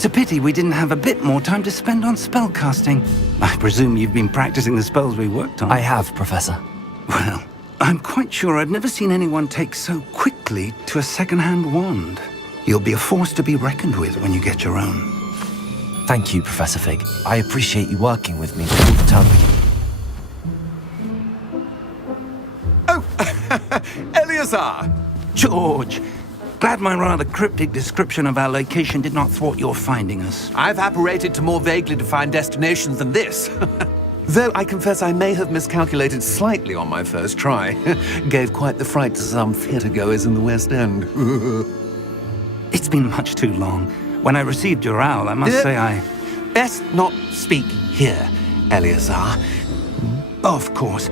It's a pity we didn't have a bit more time to spend on spellcasting. I presume you've been practicing the spells we worked on. I have, Professor. Well, I'm quite sure I've never seen anyone take so quickly to a second-hand wand. You'll be a force to be reckoned with when you get your own. Thank you, Professor Fig. I appreciate you working with me before the term begins. Oh, Eleazar! George! Glad my rather cryptic description of our location did not thwart your finding us. I've apparated to more vaguely defined destinations than this. Though I confess I may have miscalculated slightly on my first try. Gave quite the fright to some theatre-goers in the West End. It's been much too long. When I received your owl, I must say I... Best not speak here, Eleazar. Of course.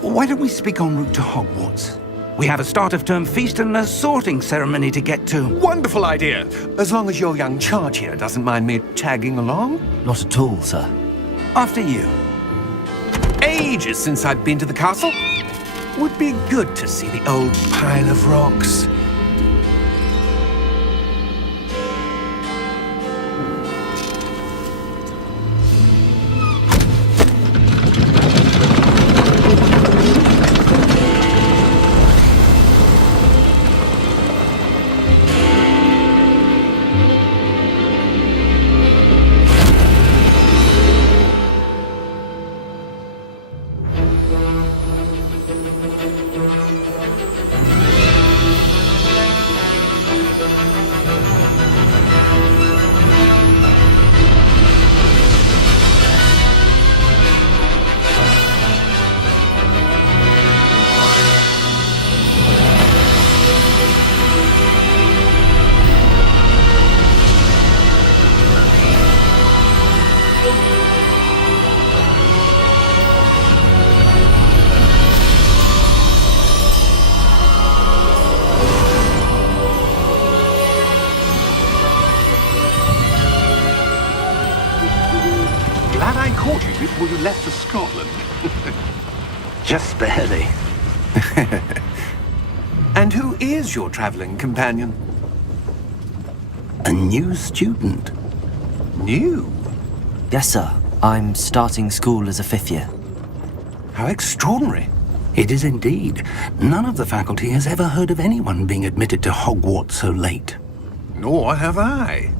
Why don't we speak en route to Hogwarts? We have a start-of-term feast and a sorting ceremony to get to. Wonderful idea! As long as your young charge here doesn't mind me tagging along. Not at all, sir. After you. Ages since I've been to the castle. Would be good to see the old pile of rocks. Glad I caught you before you left for Scotland. Just barely. And who is your traveling companion? A new student. New? Yes, sir. I'm starting school as a 5th year. How extraordinary. It is indeed. None of the faculty has ever heard of anyone being admitted to Hogwarts so late. Nor have I.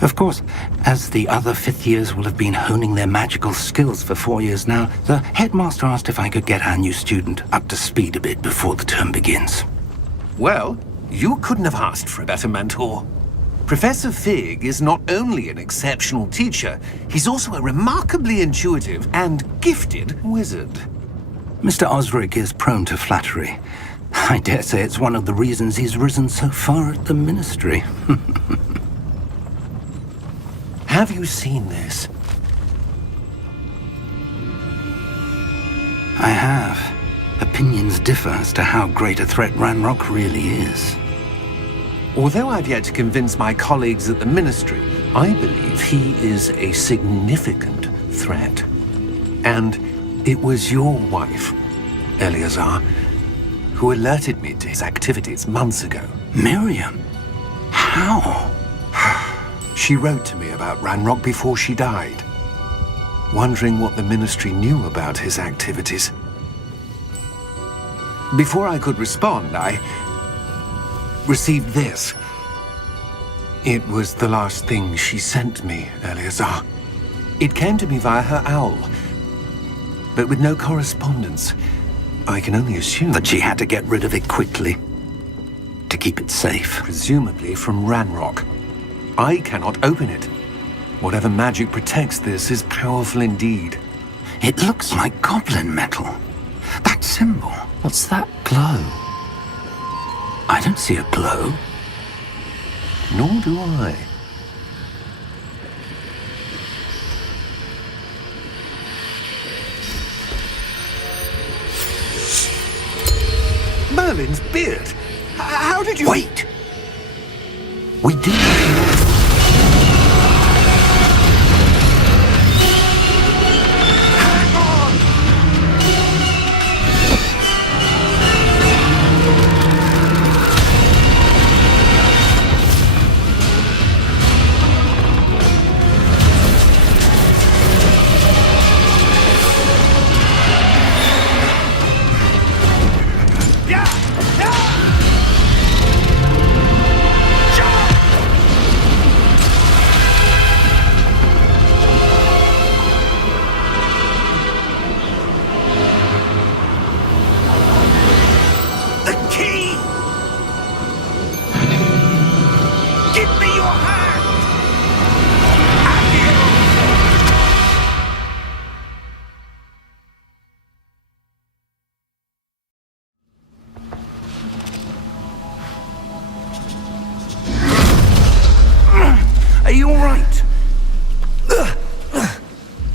Of course, as the other 5th years will have been honing their magical skills for 4 years now, the headmaster asked if I could get our new student up to speed a bit before the term begins. Well, you couldn't have asked for a better mentor. Professor Fig is not only an exceptional teacher, he's also a remarkably intuitive and gifted wizard. Mr. Osric is prone to flattery. I dare say it's one of the reasons he's risen so far at the ministry. Have you seen this? I have. Opinions differ as to how great a threat Ranrock really is. Although I've yet to convince my colleagues at the Ministry, I believe he is a significant threat. And it was your wife, Eleazar, who alerted me to his activities months ago. Miriam? How? She wrote to me about Ranrock before she died, wondering what the Ministry knew about his activities. Before I could respond, I received this. It was the last thing she sent me, Eleazar. It came to me via her owl, but with no correspondence. I can only assume That she had to get rid of it quickly, to keep it safe. presumably from Ranrock. I cannot open it. Whatever magic protects this is powerful indeed. It looks like goblin metal. That symbol. What's that glow? I don't see a glow. Nor do I. Merlin's beard. How did you... Wait! We do. Hang on! right.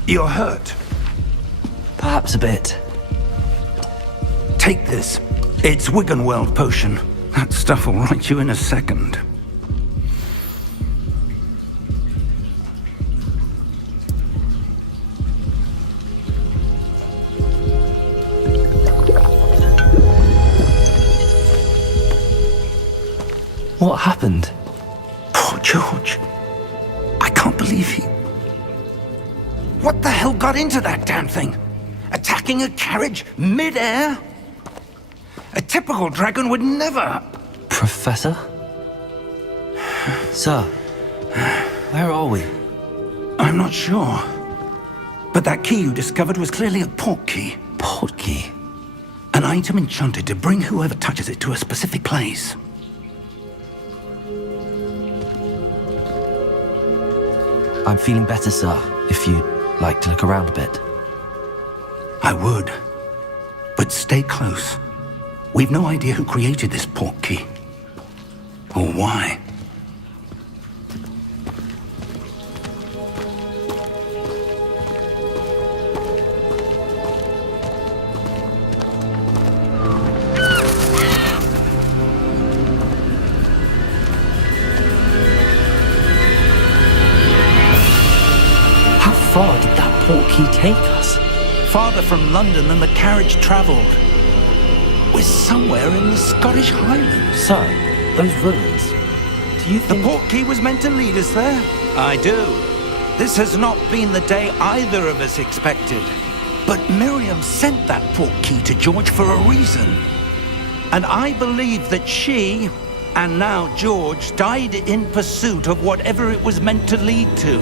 You're hurt. Perhaps a bit. Take this. It's Wiggenweld potion. That stuff will right you in a second. What happened? Poor George. I can't believe he... What the hell got into that damn thing? Attacking a carriage mid-air? A typical dragon would never... Professor? Sir, where are we? I'm not sure. But that key you discovered was clearly a port key. Port key? An item enchanted to bring whoever touches it to a specific place. I'm feeling better, sir, if you'd like to look around a bit. I would. But stay close. We've no idea who created this port key. Or why. How far did that port key take us? Farther from London than the carriage travelled. We're somewhere in the Scottish Highlands. Sir, those ruins. Do you The think... port key was meant to lead us there? I do. This has not been the day either of us expected. But Miriam sent that port key to George for a reason. And I believe that she, and now George, died in pursuit of whatever it was meant to lead to.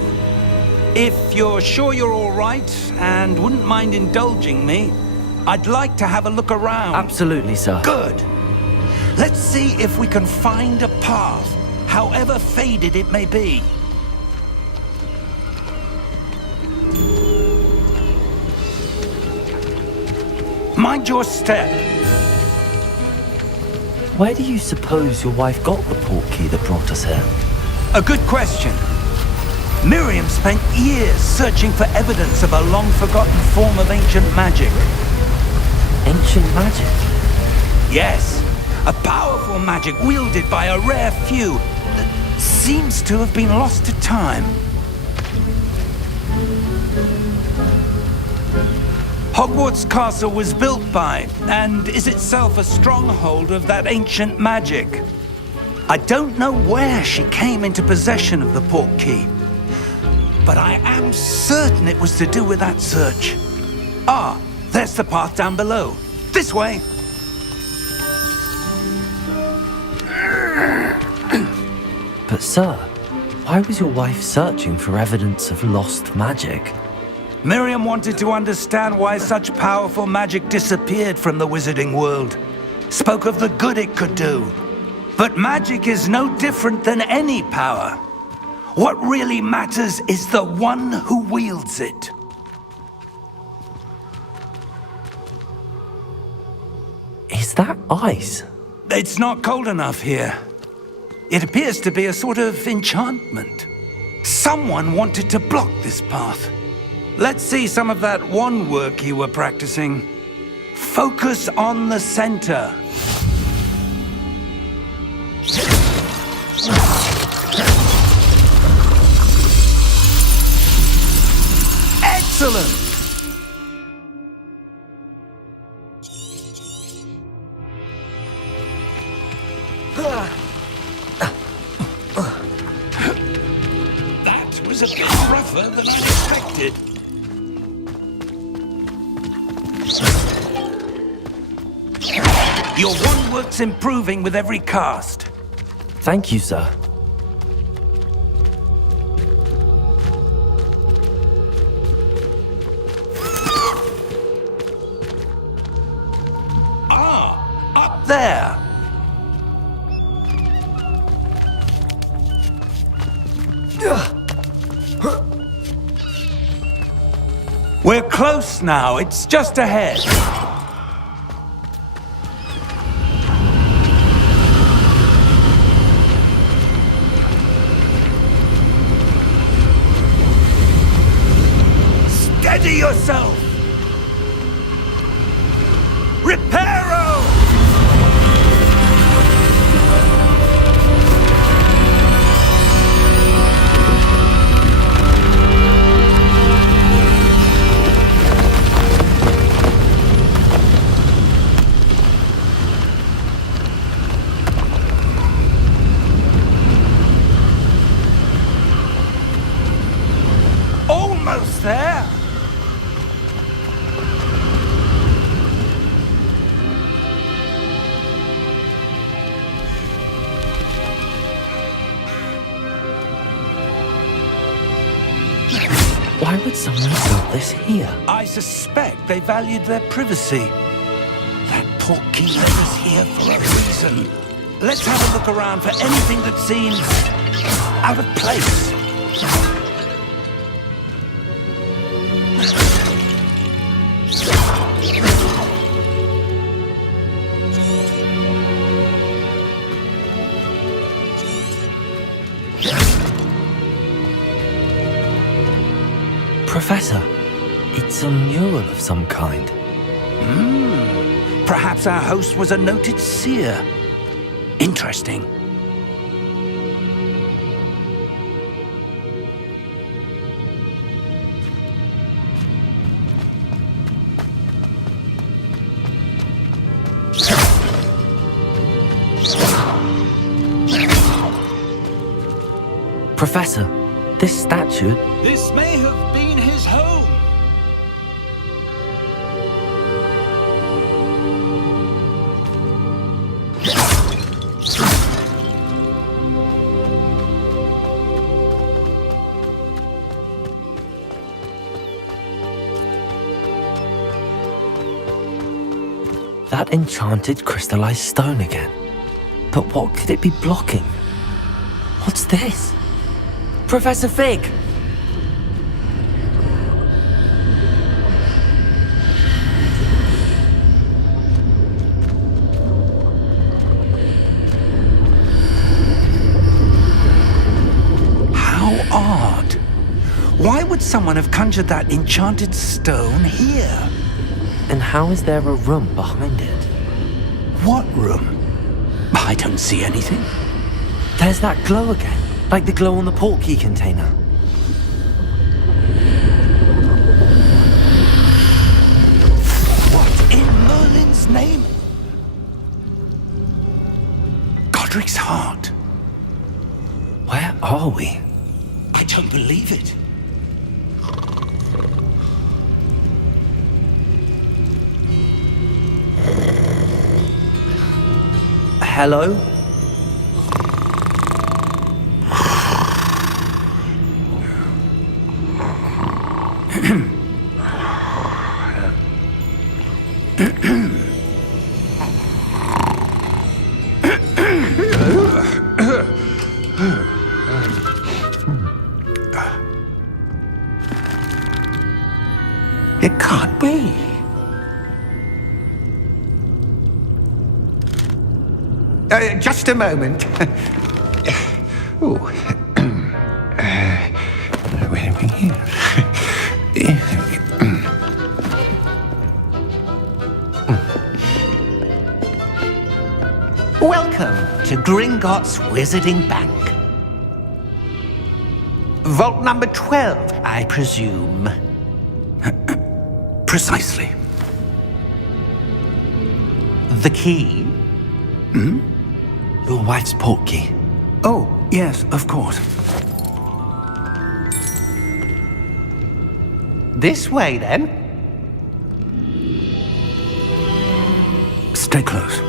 If you're sure you're all right, and wouldn't mind indulging me, I'd like to have a look around. Absolutely, sir. Good. Let's see if we can find a path, however faded it may be. Mind your step. Where do you suppose your wife got the port key that brought us here? A good question. Miriam spent years searching for evidence of a long-forgotten form of ancient magic. Ancient magic? Yes, a powerful magic wielded by a rare few that seems to have been lost to time. Hogwarts Castle was built by, and is itself a stronghold of that ancient magic. I don't know where she came into possession of the port key, but I am certain it was to do with that search. Ah, there's the path down below. This way. But sir, why was your wife searching for evidence of lost magic? Miriam wanted to understand why such powerful magic disappeared from the wizarding world. Spoke of the good it could do. But magic is no different than any power. What really matters is the one who wields it. Is that ice? It's not cold enough here. It appears to be a sort of enchantment. Someone wanted to block this path. Let's see some of that wand work you were practicing. Focus on the center. Excellent! That was a bit rougher than I expected. Your wand work's improving with every cast. Thank you, sir. Up there. We're close now. It's just ahead. Steady yourself! Reparo! Almost there! Why would someone have built this here? I suspect they valued their privacy. That portkey led us here for a reason. Let's have a look around for anything that seems out of place. Professor, it's a mural of some kind. Perhaps our host was a noted seer. Interesting. Professor, this statue... This may have been his home. That enchanted crystallized stone again. But what could it be blocking? What's this? Professor Fig! How odd. Why would someone have conjured that enchanted stone here? And how is there a room behind it? What room? I don't see anything. There's that glow again, like the glow on the portkey container. What in Merlin's name? Godric's heart. Where are we? I don't believe it. Hello? It can't be. Just a moment. Oh. Where are we here? Welcome to Gringotts Wizarding Bank. Vault number 12, I presume. Precisely. The key? Your wife's portkey. Oh, yes, of course. This way, then. Stay close.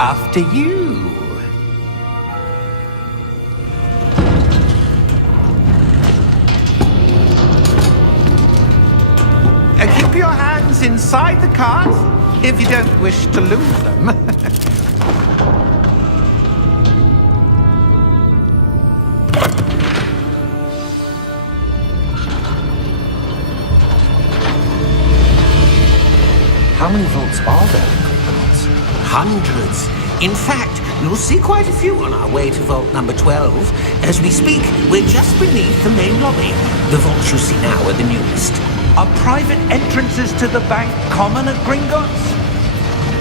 After you. Keep your hands inside the cart if you don't wish to lose them. How many vaults are there in Gringotts? Hundreds. In fact, you'll see quite a few on our way to vault number 12. As we speak, we're just beneath the main lobby. The vaults you see now are the newest. Are private entrances to the bank common at Gringotts?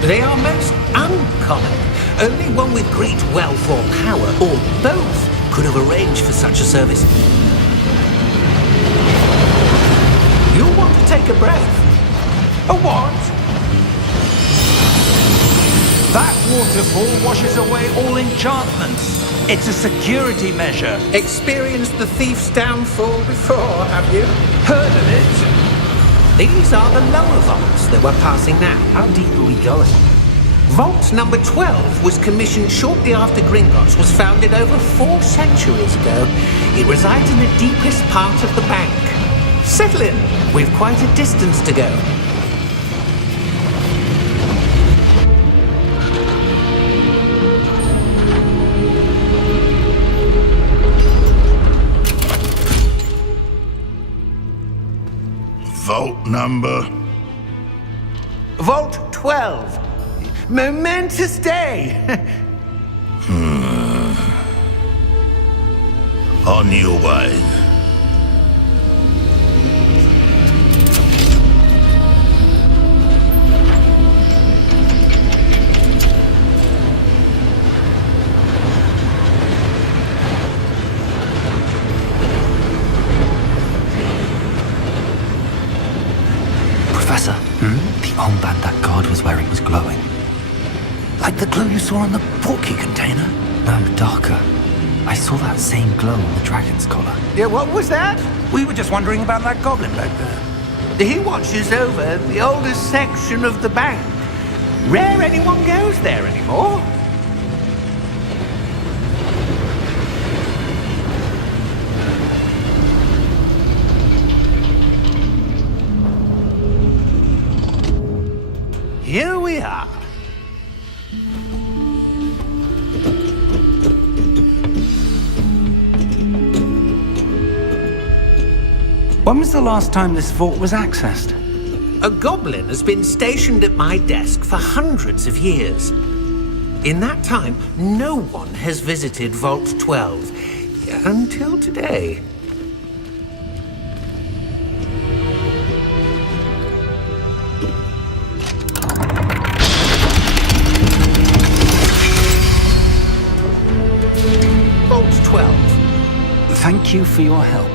They are most uncommon. Only one with great wealth or power, or both, could have arranged for such a service. You'll want to take a breath. A what? That waterfall washes away all enchantments. It's a security measure. Experienced the thief's downfall before, have you? Heard of it? These are the lower vaults that we're passing now. How deep are we going? Vault number 12 was commissioned shortly after Gringotts was founded over 4 centuries ago. It resides in the deepest part of the bank. Settle in. We've quite a distance to go. Vault number? Vault 12. Momentous day. On your way. Professor, the armband that guard was wearing was glowing. Like the glow you saw on the portkey container? No, darker. I saw that same glow on the dragon's collar. Yeah, what was that? We were just wondering about that goblin back there. He watches over the oldest section of the bank. Rare anyone goes there anymore. Here we are. When was the last time this vault was accessed? A goblin has been stationed at my desk for hundreds of years. In that time, no one has visited Vault 12 until today. Vault 12. Thank you for your help.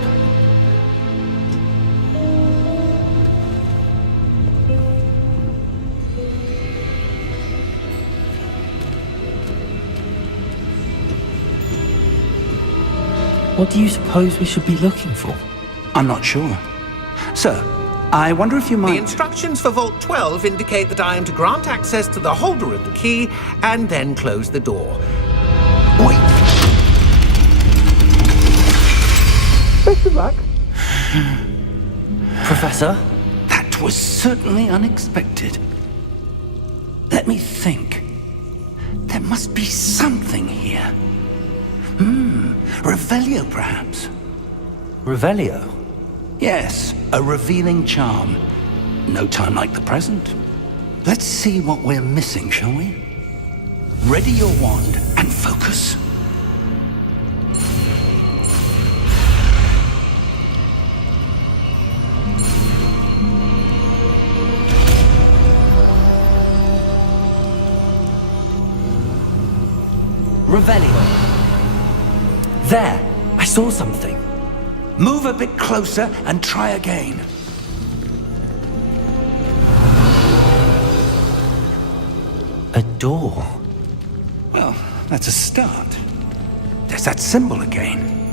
What do you suppose we should be looking for? I'm not sure. Sir, I wonder if you The might... instructions for Vault 12 indicate that I am to grant access to the holder of the key and then close the door. Wait! Professor? That was certainly unexpected. Let me think. There must be something here. Revelio, perhaps? Revelio? Yes, a revealing charm. No time like the present. Let's see what we're missing, shall we? Ready your wand and focus. Revelio. There! I saw something. Move a bit closer and try again. A door. Well, that's a start. There's that symbol again.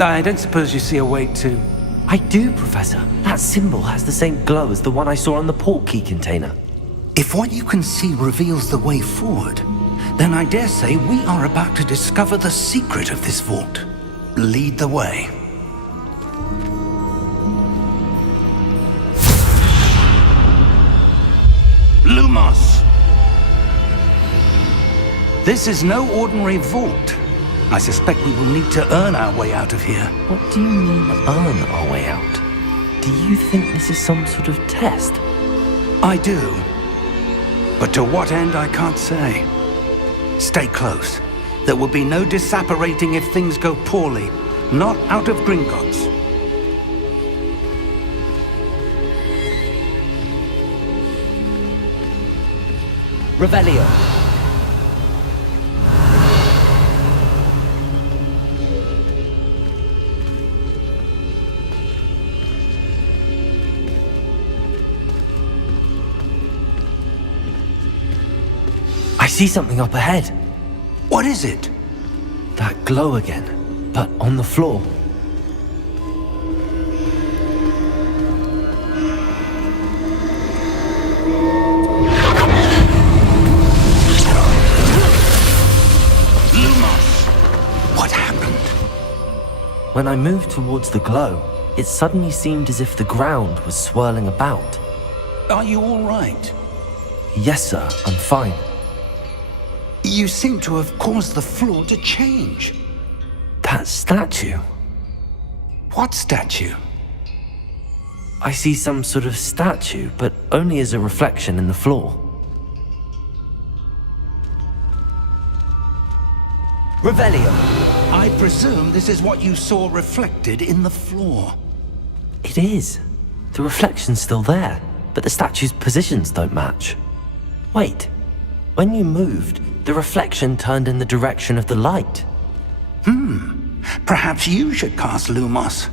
I don't suppose you see a way to... I do, Professor. That symbol has the same glow as the one I saw on the portkey container. If what you can see reveals the way forward, then I dare say we are about to discover the secret of this vault. Lead the way. Lumos! This is no ordinary vault. I suspect we will need to earn our way out of here. What do you mean, earn our way out? Do you think this is some sort of test? I do. But to what end, I can't say. Stay close. There will be no disapparating if things go poorly. Not out of Gringotts. Revelio. I see something up ahead. What is it? That glow again, but on the floor. What happened? When I moved towards the glow, it suddenly seemed as if the ground was swirling about. Are you all right? Yes, sir, I'm fine. You seem to have caused the floor to change. That statue. What statue? I see some sort of statue, but only as a reflection in the floor. Revelio. I presume this is what you saw reflected in the floor. It is. The reflection's still there, but the statue's positions don't match. Wait. When you moved, the reflection turned in the direction of the light. Perhaps you should cast Lumos.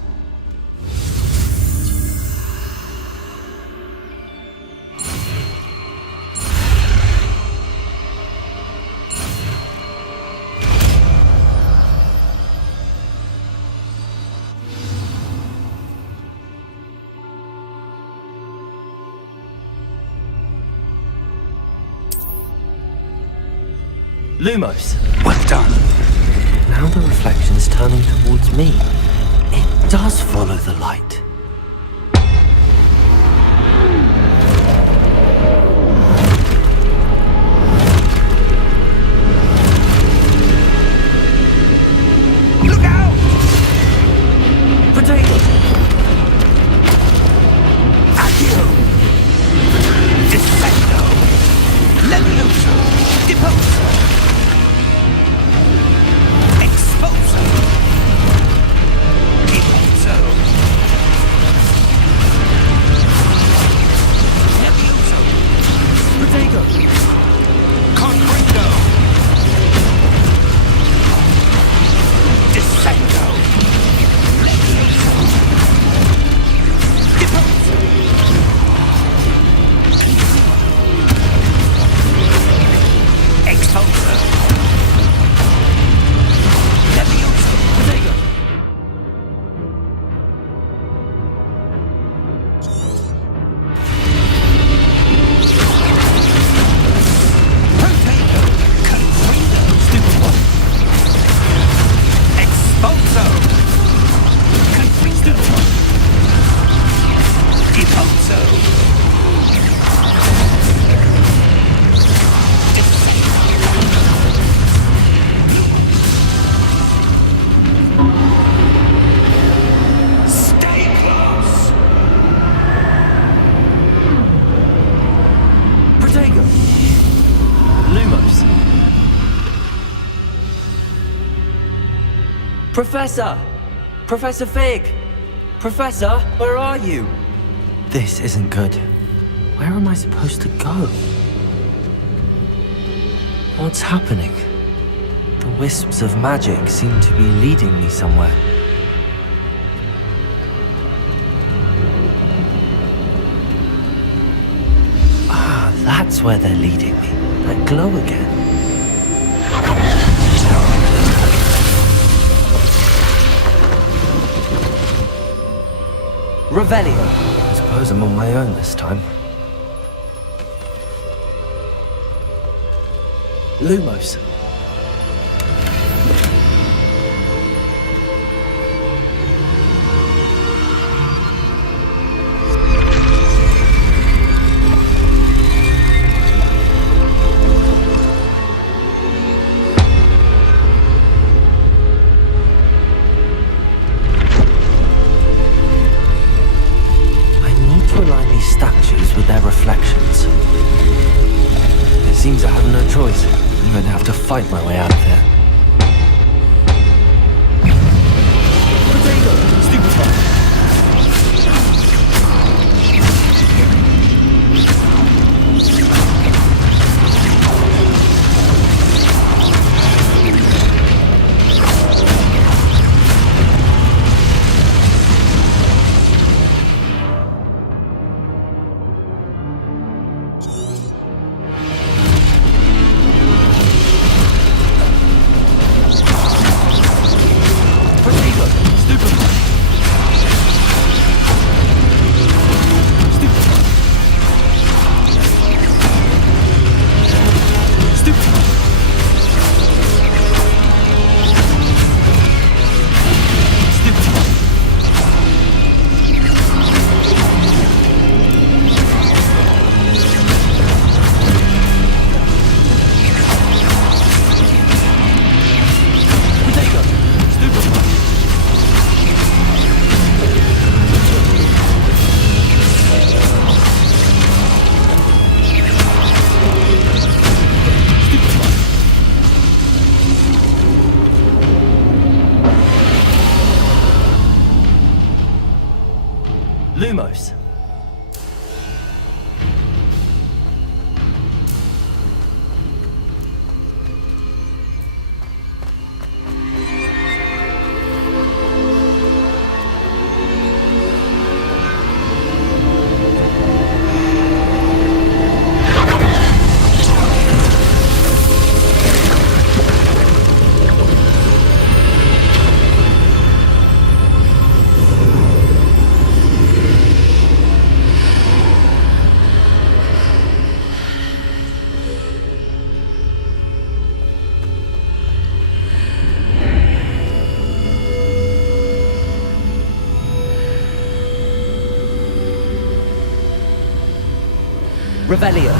Lumos. Well done. Now the reflection's turning towards me. It does follow the light. Look out! Potato! Accio! Dissecto! Levioso! Deposo! Exposo! Deposo! Levioso! Potato! Concreto! Dissecto! Levioso! Deposo! Exposo! Levioso! Potato! Potato! Concreto! Stupid one! Exposo! Concrete! Stupid one! Deposo! Stay close! Potato! Lumos. Professor! Professor Fig! Professor, where are you? This isn't good. Where am I supposed to go? What's happening? The wisps of magic seem to be leading me somewhere. Ah, that's where they're leading me. That glow again. Revelio. I suppose I'm on my own this time. Lumos. I need to align these statues with their reflections. seems I have no choice. I'm going to have to fight my way out of here. Lumos. Revelio.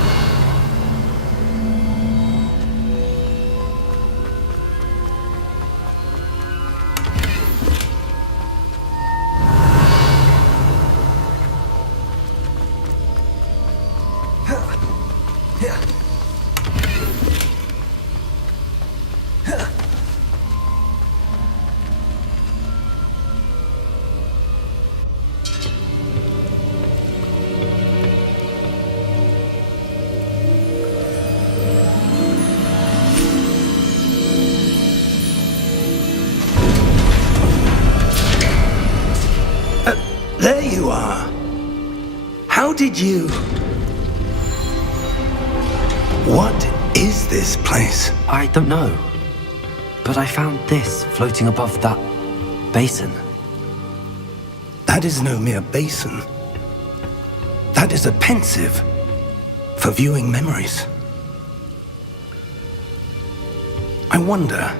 There you are. How did you... What is this place? I don't know. But I found this floating above that basin. That is no mere basin. That is a pensive for viewing memories. I wonder...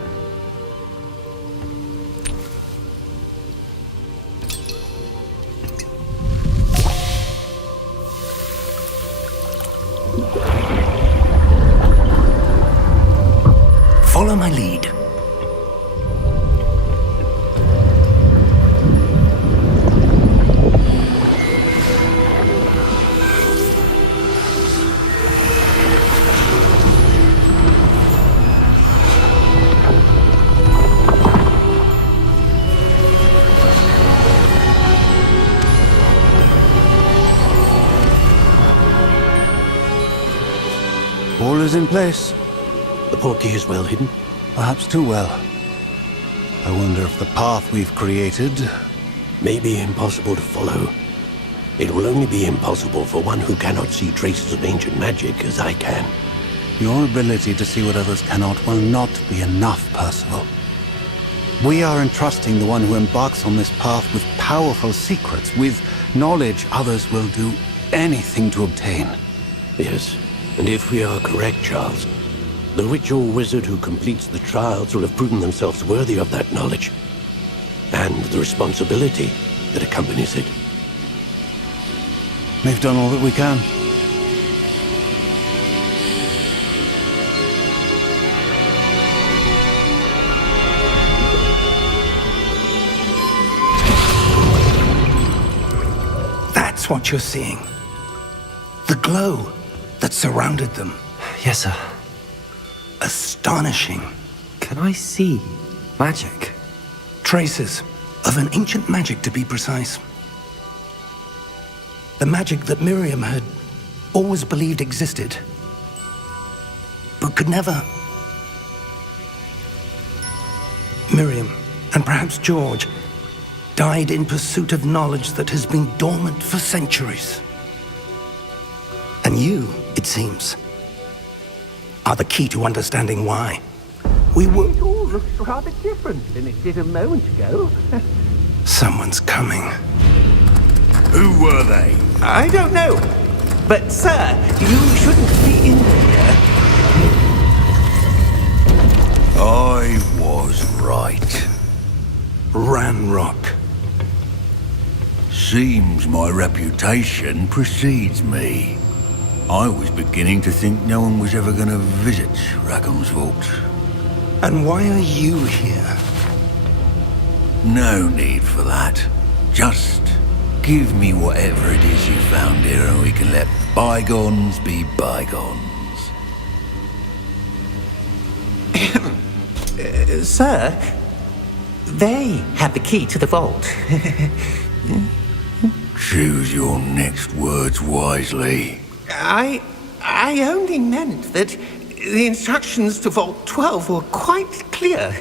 Follow my lead. All is in place. The portkey is well hidden. Perhaps too well. I wonder if the path we've created... May be impossible to follow. It will only be impossible for one who cannot see traces of ancient magic as I can. Your ability to see what others cannot will not be enough, Percival. We are entrusting the one who embarks on this path with powerful secrets, with knowledge others will do anything to obtain. Yes, and if we are correct, Charles, the witch or wizard who completes the trials will have proven themselves worthy of that knowledge, and the responsibility that accompanies it. We've done all that we can. That's what you're seeing. The glow that surrounded them. Yes, sir. Astonishing. Can I see magic? Traces of an ancient magic, to be precise. The magic that Miriam had always believed existed, but could never. Miriam, and perhaps George, died in pursuit of knowledge that has been dormant for centuries. And you, it seems, are the key to understanding why. We were... It all looks rather different than it did a moment ago. Someone's coming. Who were they? I don't know. But, sir, you shouldn't be in here. I was right. Ranrock. Seems my reputation precedes me. I was beginning to think no one was ever going to visit Rackham's vault. And why are you here? No need for that. Just give me whatever it is you found here and we can let bygones be bygones. Sir, they have the key to the vault. Choose your next words wisely. I only meant that the instructions to Vault 12 were quite clear.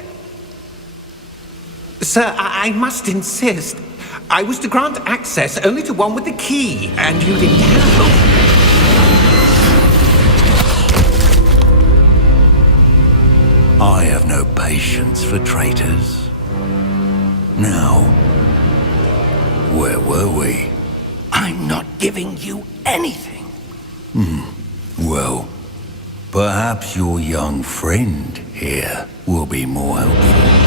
Sir, I must insist. I was to grant access only to one with the key, and you didn't have. I have no patience for traitors. Now, where were we? I'm not giving you anything. Well, perhaps your young friend here will be more helpful.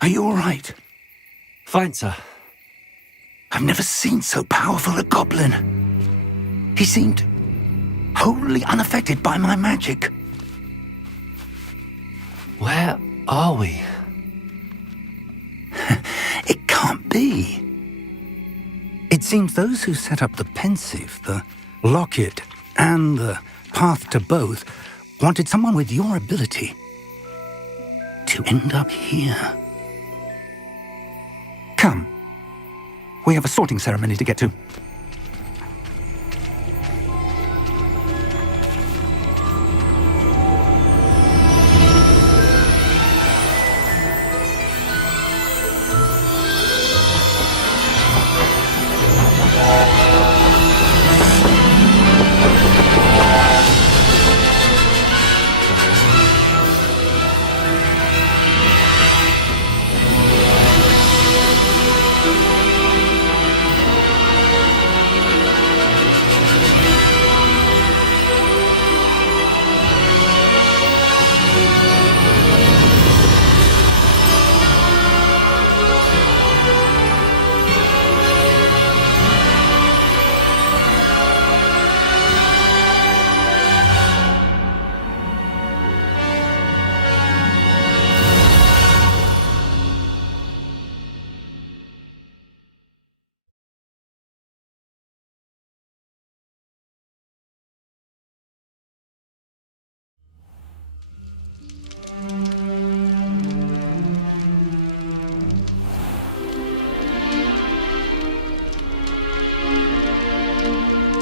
Are you all right? Fine, sir. I've never seen so powerful a goblin. He seemed wholly unaffected by my magic. Where are we? It can't be. It seems those who set up the pensive, the locket, and the path to both wanted someone with your ability to end up here. Come. We have a sorting ceremony to get to.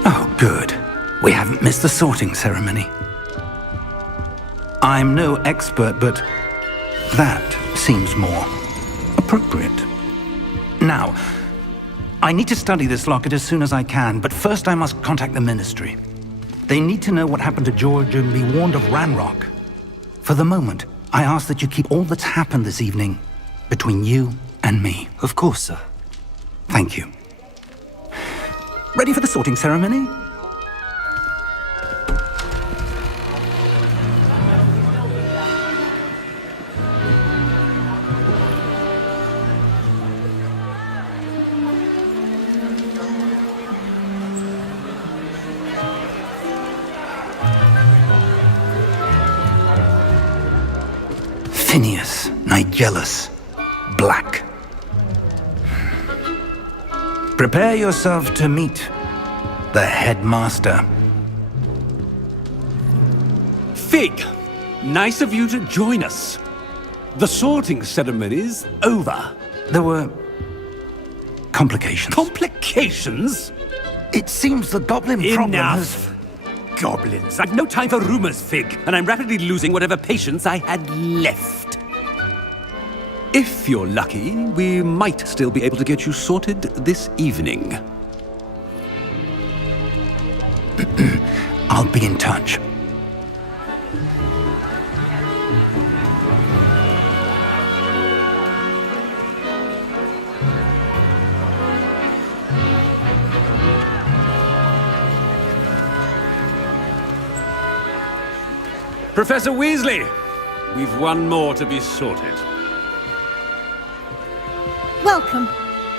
Oh, good. We haven't missed the sorting ceremony. I'm no expert, but that seems more appropriate. Now, I need to study this locket as soon as I can, but first I must contact the Ministry. They need to know what happened to George and be warned of Ranrock. For the moment, I ask that you keep all that's happened this evening between you and me. Of course, sir. Thank you. Ready for the sorting ceremony? Phineas, Nigellus, Black. Prepare yourself to meet the headmaster. Fig, nice of you to join us. The sorting ceremony's over. There were complications. Complications? It seems the goblin problem has... Enough! Goblins. I've no time for rumors, Fig, and I'm rapidly losing whatever patience I had left. If you're lucky, we might still be able to get you sorted this evening. I'll be in touch. Professor Weasley, we've one more to be sorted. Welcome.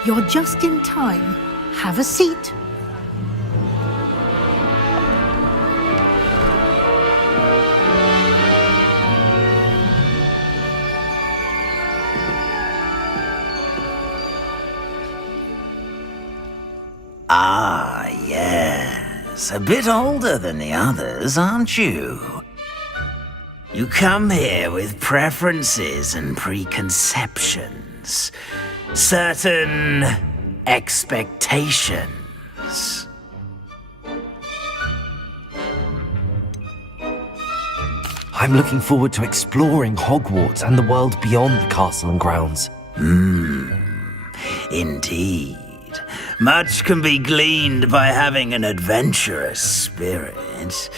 You're just in time. Have a seat. Ah, yes. A bit older than the others, aren't you? You come here with preferences and preconceptions. Certain expectations. I'm looking forward to exploring Hogwarts and the world beyond the castle and grounds. Indeed. Much can be gleaned by having an adventurous spirit,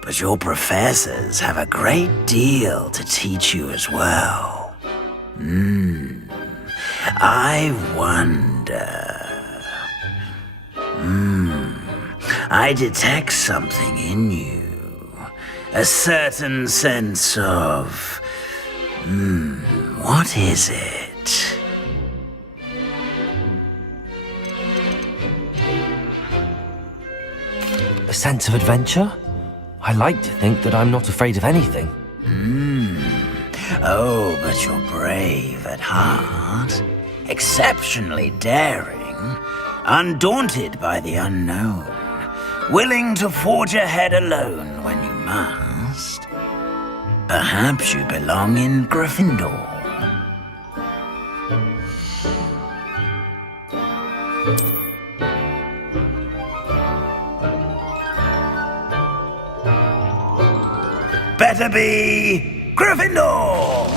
but your professors have a great deal to teach you as well. I wonder... I detect something in you. A certain sense of... what is it? A sense of adventure? I like to think that I'm not afraid of anything. Oh, but you're brave at heart. Exceptionally daring. Undaunted by the unknown. Willing to forge ahead alone when you must. Perhaps you belong in Gryffindor. Better be Gryffindor!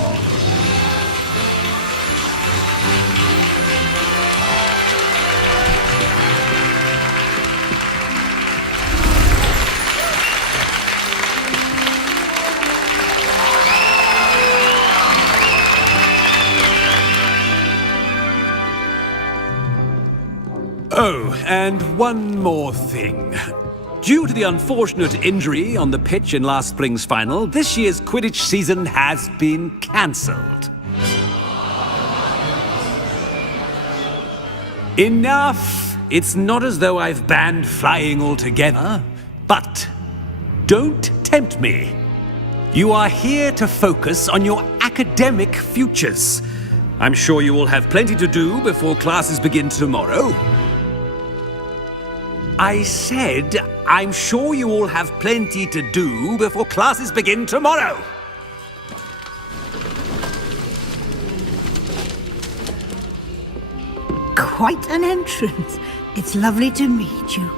Oh, and one more thing. Due to the unfortunate injury on the pitch in last spring's final, this year's Quidditch season has been cancelled. Enough! It's not as though I've banned flying altogether, but don't tempt me. You are here to focus on your academic futures. I'm sure you will have plenty to do before classes begin tomorrow. I said, I'm sure you all have plenty to do before classes begin tomorrow. Quite an entrance. It's lovely to meet you.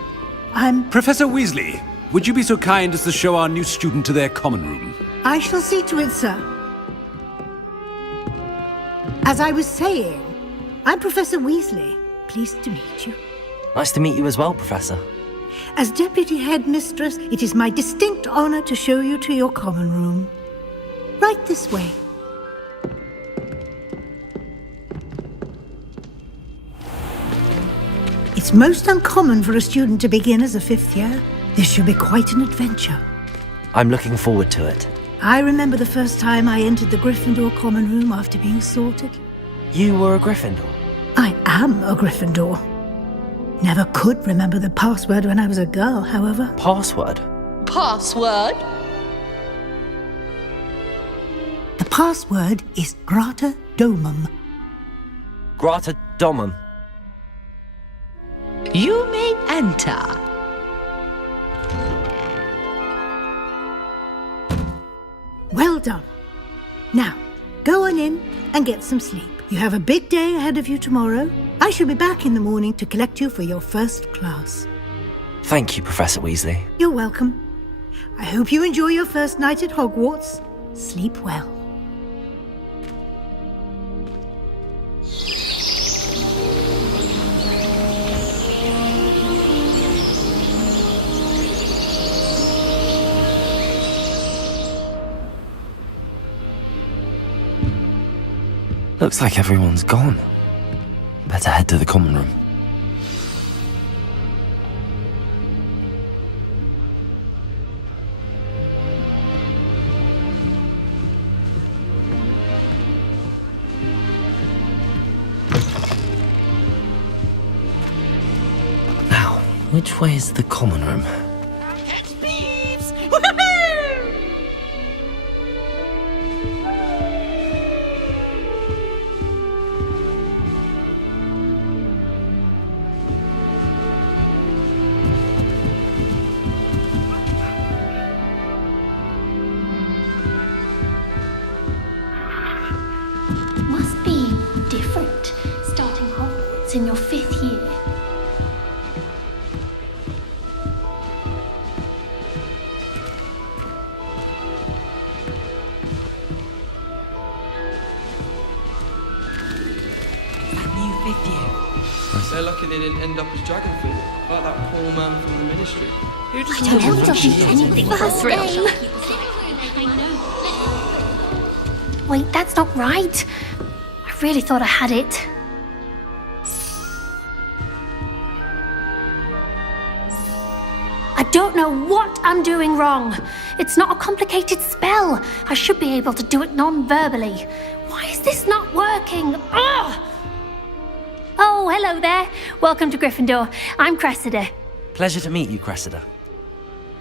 Professor Weasley, would you be so kind as to show our new student to their common room? I shall see to it, sir. As I was saying, I'm Professor Weasley. Pleased to meet you. Nice to meet you as well, Professor. As Deputy Headmistress, it is my distinct honor to show you to your common room. Right this way. It's most uncommon for a student to begin as a 5th year. This should be quite an adventure. I'm looking forward to it. I remember the first time I entered the Gryffindor common room after being sorted. You were a Gryffindor? I am a Gryffindor. Never could remember the password when I was a girl, however. Password? Password? The password is Grata Domum. Grata Domum. You may enter. Well done. Now, go on in and get some sleep. You have a big day ahead of you tomorrow. I shall be back in the morning to collect you for your first class. Thank you, Professor Weasley. You're welcome. I hope you enjoy your first night at Hogwarts. Sleep well. Looks like everyone's gone. Better head to the common room. Now, which way is the common room? Must be different, starting Hogwarts in your 5th year. That new 5th year. They're lucky they didn't end up as Dragonfleet, like that poor man from the Ministry. Who I just don't knows know what she anything is? for a thrill. Wait, that's not right. I really thought I had it. I don't know what I'm doing wrong. It's not a complicated spell. I should be able to do it non-verbally. Why is this not working? Ugh! Oh, hello there. Welcome to Gryffindor. I'm Cressida. Pleasure to meet you, Cressida.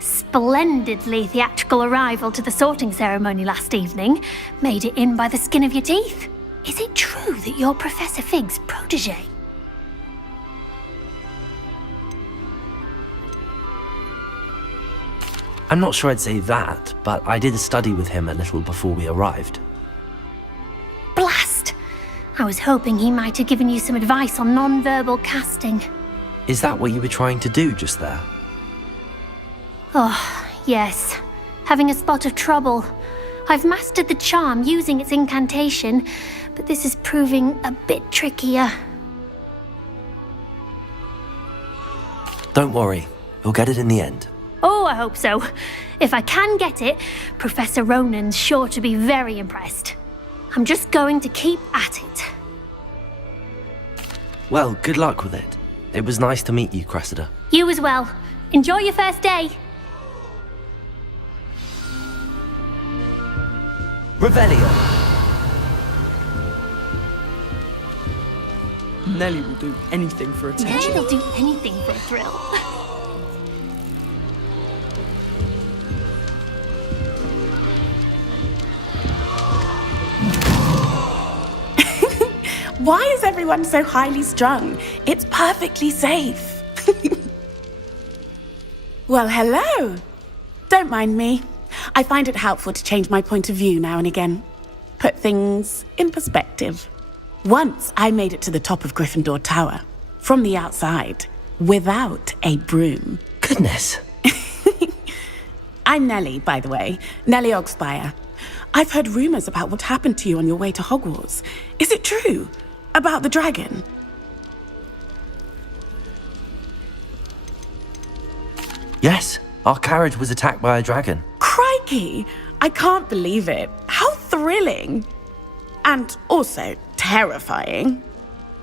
Splendidly theatrical arrival to the sorting ceremony last evening. Made it in by the skin of your teeth. Is it true that you're Professor Fig's protege? I'm not sure I'd say that, but I did study with him a little before we arrived. Blast! I was hoping he might have given you some advice on non-verbal casting. Is that what you were trying to do just there? Oh, yes. Having a spot of trouble. I've mastered the charm using its incantation, but this is proving a bit trickier. Don't worry, you'll get it in the end. Oh, I hope so. If I can get it, Professor Ronan's sure to be very impressed. I'm just going to keep at it. Well, good luck with it. It was nice to meet you, Cressida. You as well. Enjoy your first day. Revelio! Nellie will do anything for attention. Nellie will do anything for a thrill. Why is everyone so highly strung? It's perfectly safe. Well, hello. Don't mind me. I find it helpful to change my point of view now and again. Put things in perspective. Once I made it to the top of Gryffindor Tower, from the outside, without a broom. Goodness. I'm Nellie, by the way. Nellie Ogspire. I've heard rumors about what happened to you on your way to Hogwarts. Is it true? About the dragon? Yes, our carriage was attacked by a dragon. Crikey! I can't believe it. How thrilling! And also terrifying.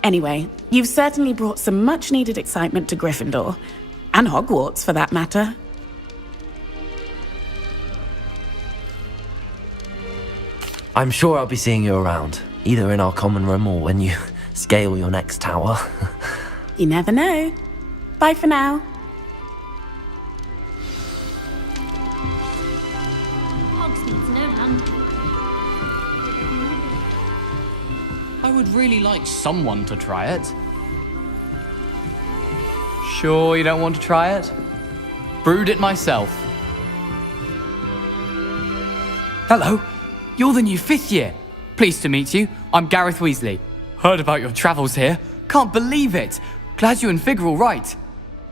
Anyway, you've certainly brought some much-needed excitement to Gryffindor. And Hogwarts, for that matter. I'm sure I'll be seeing you around, either in our common room or when you scale your next tower. You never know. Bye for now. Hogsmeade's no longer. I would really like someone to try it. Sure you don't want to try it? Brewed it myself. Hello, you're the new 5th year. Pleased to meet you. I'm Gareth Weasley. Heard about your travels here. Can't believe it. Glad you and Fig are all right.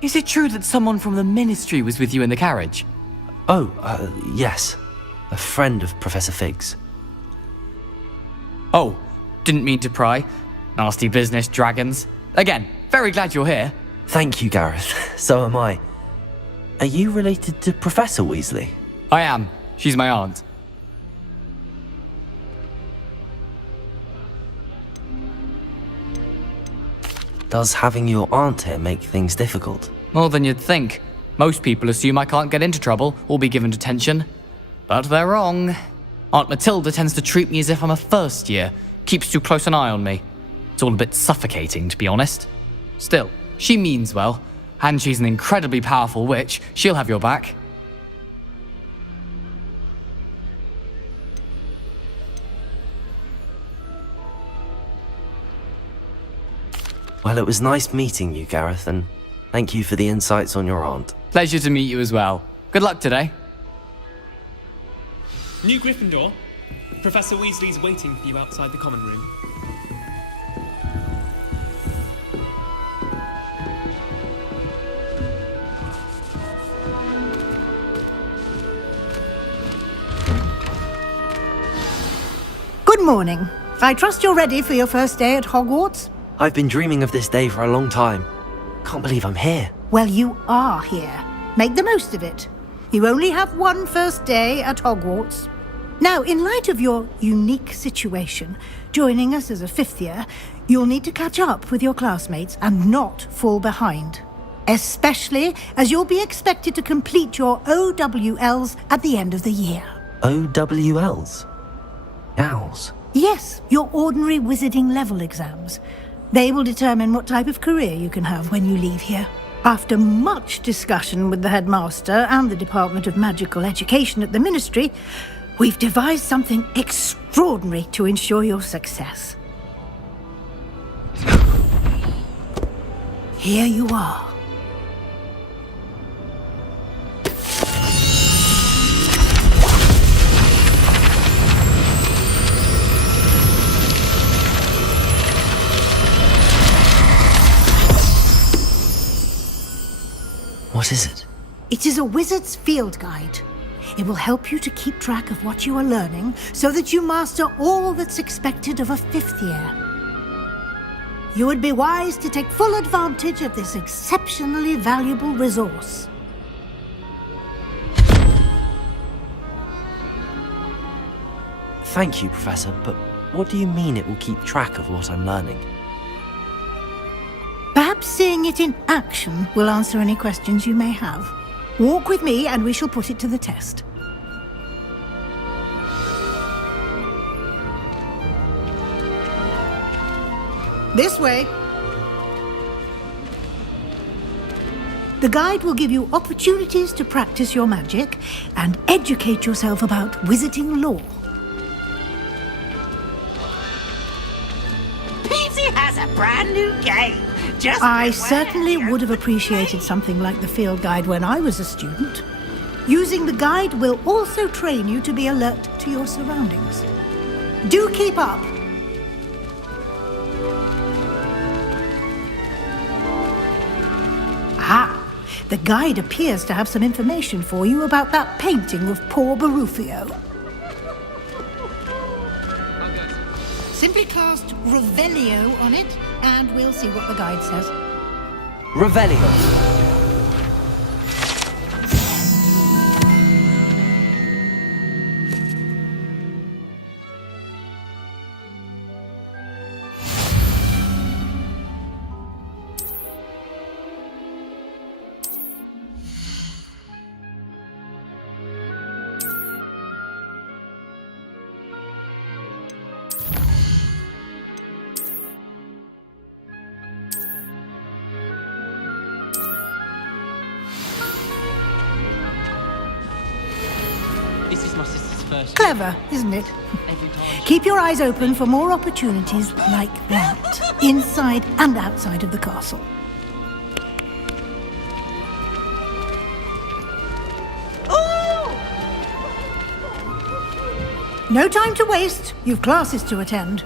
Is it true that someone from the Ministry was with you in the carriage? Yes. A friend of Professor Fig's. Oh, didn't mean to pry. Nasty business, dragons. Again, very glad you're here. Thank you, Gareth. So am I. Are you related to Professor Weasley? I am. She's my aunt. Does having your aunt here make things difficult? More than you'd think. Most people assume I can't get into trouble or be given detention. But they're wrong. Aunt Matilda tends to treat me as if I'm a first year. Keeps too close an eye on me. It's all a bit suffocating, to be honest. Still, she means well. And she's an incredibly powerful witch. She'll have your back. Well, it was nice meeting you, Gareth, and thank you for the insights on your aunt. Pleasure to meet you as well. Good luck today. New Gryffindor. Professor Weasley's waiting for you outside the common room. Good morning. I trust you're ready for your first day at Hogwarts? I've been dreaming of this day for a long time. Can't believe I'm here. Well, you are here. Make the most of it. You only have one first day at Hogwarts. Now, in light of your unique situation, joining us as a 5th year, you'll need to catch up with your classmates and not fall behind. Especially as you'll be expected to complete your OWLs at the end of the year. OWLs? Owls? Yes, your ordinary wizarding level exams. They will determine what type of career you can have when you leave here. After much discussion with the headmaster and the Department of Magical Education at the Ministry, we've devised something extraordinary to ensure your success. Here you are. What is it? It is a wizard's field guide. It will help you to keep track of what you are learning so that you master all that's expected of a 5th year. You would be wise to take full advantage of this exceptionally valuable resource. Thank you, Professor, but what do you mean it will keep track of what I'm learning? Perhaps seeing it in action will answer any questions you may have. Walk with me and we shall put it to the test. This way. The guide will give you opportunities to practice your magic and educate yourself about wizarding lore. Peasy has a brand new game. I certainly would have appreciated something like the field guide when I was a student. Using the guide will also train you to be alert to your surroundings. Do keep up. Ah, The guide appears to have some information for you about that painting of poor Barufio. Simply cast Revelio on it, and we'll see what the guide says. Revelio. This is my sister's first. Clever, isn't it? Keep your eyes open for more opportunities like that, inside and outside of the castle. No time to waste. You've classes to attend.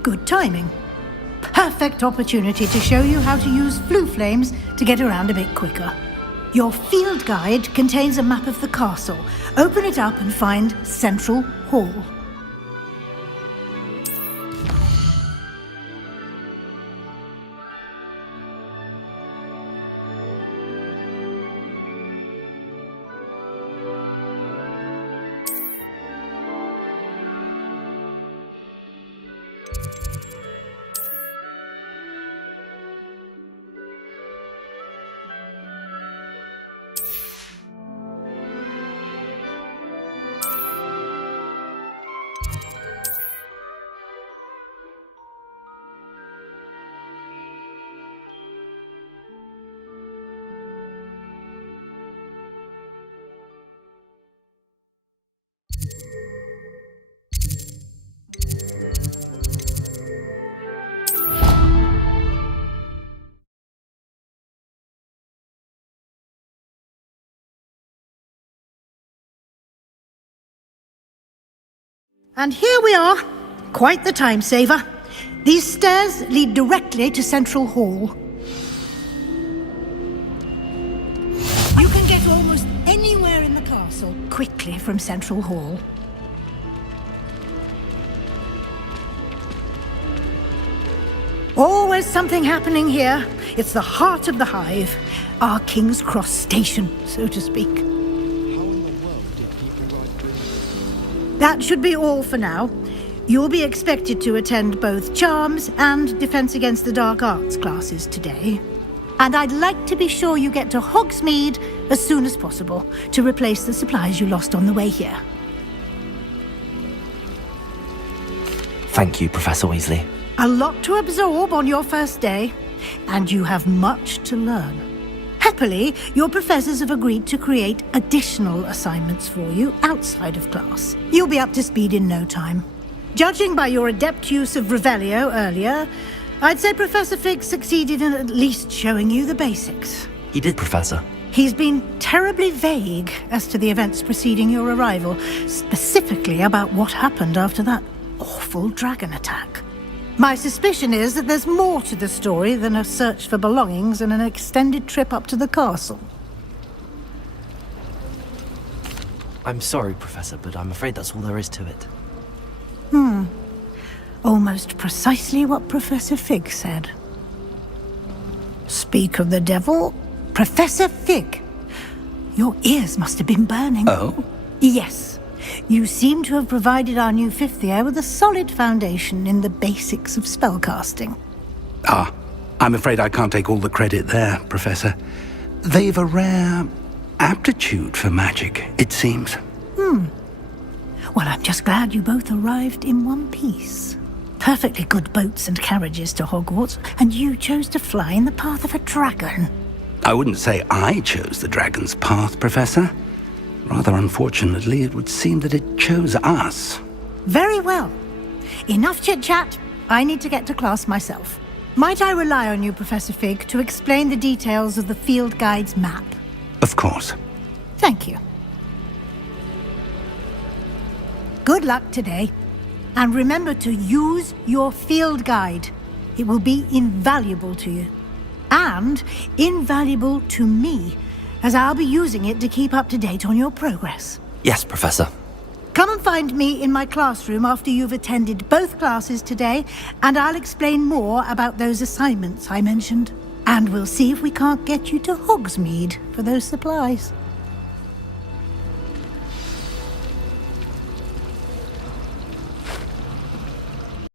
Good timing. Perfect opportunity to show you how to use flue flames to get around a bit quicker. Your field guide contains a map of the castle. Open it up and find Central Hall. And here we are. Quite the time saver. These stairs lead directly to Central Hall. You can get almost anywhere in the castle quickly from Central Hall. Always something happening here. It's the heart of the hive. Our King's Cross station, so to speak. That should be all for now. You'll be expected to attend both Charms and Defense Against the Dark Arts classes today. And I'd like to be sure you get to Hogsmeade as soon as possible to replace the supplies you lost on the way here. Thank you, Professor Weasley. A lot to absorb on your first day, and you have much to learn. Happily, your professors have agreed to create additional assignments for you outside of class. You'll be up to speed in no time. Judging by your adept use of Revelio earlier, I'd say Professor Fig succeeded in at least showing you the basics. He did, Professor. He's been terribly vague as to the events preceding your arrival, specifically about what happened after that awful dragon attack. My suspicion is that there's more to the story than a search for belongings and an extended trip up to the castle. I'm sorry, Professor, but I'm afraid that's all there is to it. Almost precisely what Professor Fig said. Speak of the devil, Professor Fig. Your ears must have been burning. Oh? Yes. You seem to have provided our new fifth year with a solid foundation in the basics of spellcasting. Ah, I'm afraid I can't take all the credit there, Professor. They've a rare aptitude for magic, it seems. Well, I'm just glad you both arrived in one piece. Perfectly good boats and carriages to Hogwarts, and you chose to fly in the path of a dragon. I wouldn't say I chose the dragon's path, Professor. Rather unfortunately, it would seem that it chose us. Very well. Enough chit-chat. I need to get to class myself. Might I rely on you, Professor Fig, to explain the details of the field guide's map? Of course. Thank you. Good luck today. And remember to use your field guide. It will be invaluable to you. And invaluable to me, as I'll be using it to keep up to date on your progress. Yes, Professor. Come and find me in my classroom after you've attended both classes today, and I'll explain more about those assignments I mentioned. And we'll see if we can't get you to Hogsmeade for those supplies.